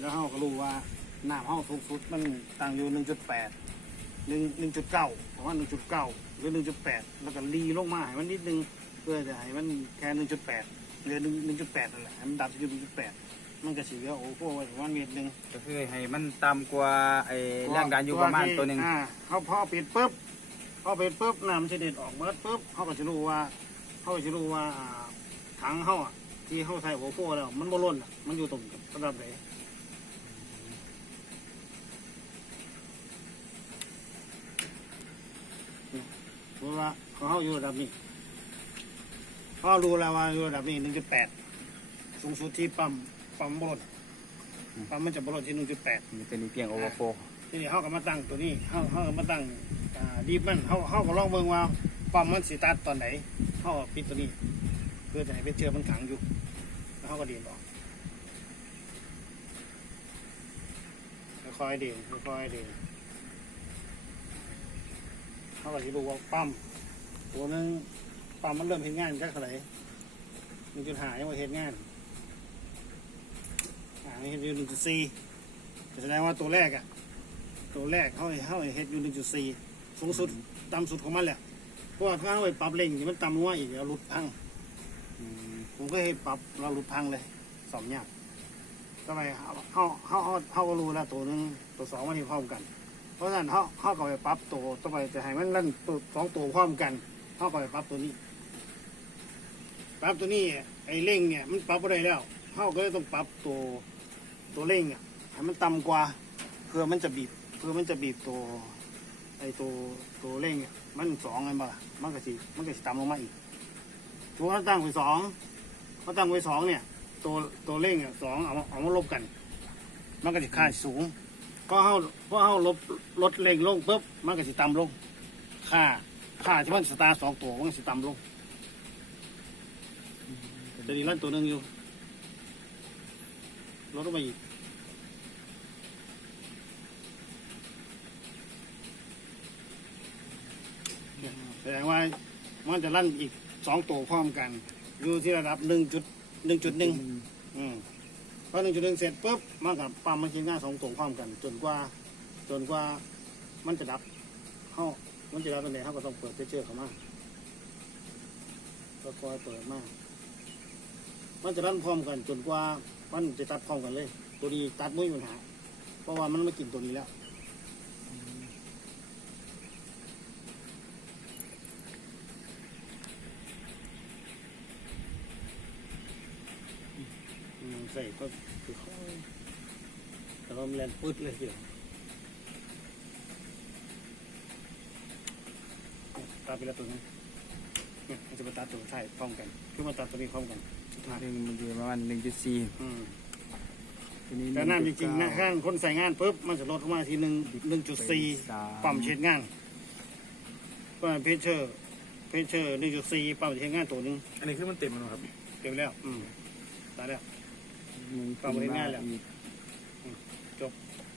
แล้วเขาก็รู้ว่าน้ำเขาสูงสุดมันตั้งอยู่หนึ่งจุดแปดหนึ่งหนึ่งจุดเก้าประมาณหนึ่งจุดเก้าหรือหนึ่งจุดแปดแล้วก็รีลงมาให้มันนิดนึง เพื่อจะให้มันแค่หนึ่งจุดแปดหรือหนึ่งหนึ่งจุดแปดนั่นแหละให้มันดับอยู่หนึ่งจุดแปดมันก็สีเหลือโอ้โหไว้ประมาณเมตรหนึ่งก็คือให้มันต่ำกว่าไอ้แรงดันอยู่ประมาณตัวหนึ่งอ่าเขาพอปิดปุ๊บพอปิดปุ๊บน้ำมันจะเด็ดออกเบิดปุ๊บเขาก็จะรู้ว่าเขาก็จะรู้ว่าอ่าถังเขาอะที่เขาใส่หัวโฟแล้วมันบ่ล้นอะมันอยู่ตรงระดับไหนรู้ว่า ของเขาอยู่ระดับนี้เขารู้แล้วว่าอยู่ระดับนี้หนึ่งจุดแปดสูงสุดที่ปั๊มปั๊มบนปั๊มมันจะบนที่หนึ่งจุดแปดมันจะมีเพียงโอเวอร์โฟทีนี้เขาก็มาตั้งตัวนี้เขาเขาก็มาตั้งอ่าดีบมันเขาเขาก็ลองเบิ่งว่าปั๊มมันสิตัดตอนไหนเขาก็ปิดตัวนี้เพื่อจะให้เป็นเชื้อมันขังอยู่แล้วเขาก็ดีนออกค่อยๆดีนค่อยๆดีนเขาก็จะดูว่าปั๊ม ตัวนึงปั๊มมันเริ่มเห็นงานจักเท่าไหร่หนึ่งจุดหายังว่าเห็นงานอ่านี่เห็นอยู่หนึ่งจุดสี่แสดงว่าตัวแรกอะตัวแรกเขาให้เขาให้เฮ็ดอยู่หนึ่งจุดสี่สูงสุดต่ำสุดของมันแหละเพราะว่าถ้าเขาไปปรับเร่งนี่มันต่ำลงมาอีกเดี๋ยวหลุดพังผมก็ให้ปรับเราหลุดพังเลยสองอย่างทำไมเขาเขาเขาเขาเขาก็รู้แล้วตัวหนึงตัวสองมันที่พร้อมกัน เพราะฉะนั้นเขาเขาก็ไปปรับตัวต่อไปจะให้มันลั่นตัวสองตัวพร้อมกัน เขาก็ไปปรับตัวนี้ ปรับตัวนี้ไอ้เร่งเนี่ยมันปรับไม่ได้แล้วเขาก็เลยต้องปรับตัวตัวเร่งอะให้มันต่ำกว่า เพื่อมันจะบีบเพื่อมันจะบีบตัวไอ้ตัวตัวเร่งเนี่ยมันสองไงบ่ล่ะมันก็สิมันก็สิต่ำลงมาอีกตัวเขาตั้งไว้สองเขาตั้งไว้สองเนี่ย ตัวตัวเร่งเนี่ยสองเอาเอามาลบกัน มันก็จะค่าสูงก็เขาพอเขาลบลดเร่งลงปุ๊บมันก็สิต่ำลงค่า ค่าที่มันสตาร์สองตัวมันก็สิต่ำลงจะดีลั่นตัวหนึ่งอยู่ลดลงมาอีกแสดงว่ามันจะลั่นอีกสองตัวพร้อมกัน อยู่ที่ระดับหนึ่งจุดหนึ่งจุดหนึ่งพอหนึ่งจุดหนึ่งเสร็จปุ๊บมันกับปั๊มมันชิ้นงานสองตัวพร้อมกัน จนกว่า จนกว่ามันจะดับเข้า มันจะดับเป็นไงเขาก็ต้องเปิดเชื่อเขามาก็คอยเปิดมาก มันจะรันพร้อมกันจนกว่ามันจะตัดพร้อมกันเลย ตัวนี้ตัดม่มีปัญหา เพราะว่ามันไม่กินตัวนี้แล้วใส่ก็คือค่อยแต่ว่ามันแรงปืดเลยทีเดียว ตาไปแล้วตัวนี้เนี่ยมันจะมาตัดตัวใช่พร้อมกัน คือมาตัดตัวนี้พร้อมกันสุดท้ายหนึ่งมันอยู่ประมาณหนึ่งจุดสี่อืมทีนี้แต่นั่นจริงๆนะข้างคนใส่งานปุ๊บมันจะลดลงมาทีหนึ่งหนึ่งจุดสี่ปั๊มเช็ดงานก็เพชเชอร์เพชเชอร์หนึ่งจุดสี่ปั๊มเช็ดงานตัวหนึงอันนี้คือมันเต็มแล้วครับเก็บแล้วอืมตายแล้วมันปั๊มเช็ดงานแล้วอีก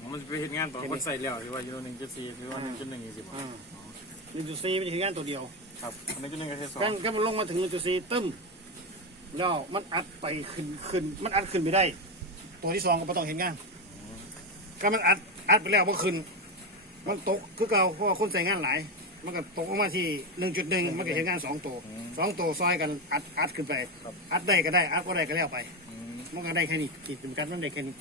อ๋อมันไปเห็นงานตอนคนใส่แล้วที่ว่ายูโรหนึ่งจุดสี่ที่ว่าหนึ่งจุดหนึ่งยี่สิบอ่า หนึ่งจุดสี่ไม่ใช่งานตัวเดียวครับอันนี้จุดหนึ่งก็แค่สองกันก็มันลงมาถึงหนึ่งจุดสี่ตึ้มแล้วมันอัดไปขึ้นขึ้น มันอัดขึ้นไปได้ ตัวที่สองก็ไม่ต้องเห็นงานก็มันอัดอัดไปแล้วมันขึ้น มันตกคือเก่าเพราะว่าคนใส่งานหลาย มันก็ตกออกมาที่หนึ่งจุดหนึ่งมันก็เห็นงานสองตัวสองตัวซอยกันอัดอัดขึ้นไป อัดได้ก็ได้อัดก็ได้ก็แล้วไปอืมมันก็ได้แค่นี้ขีดจำกัดมันได้แค่นี้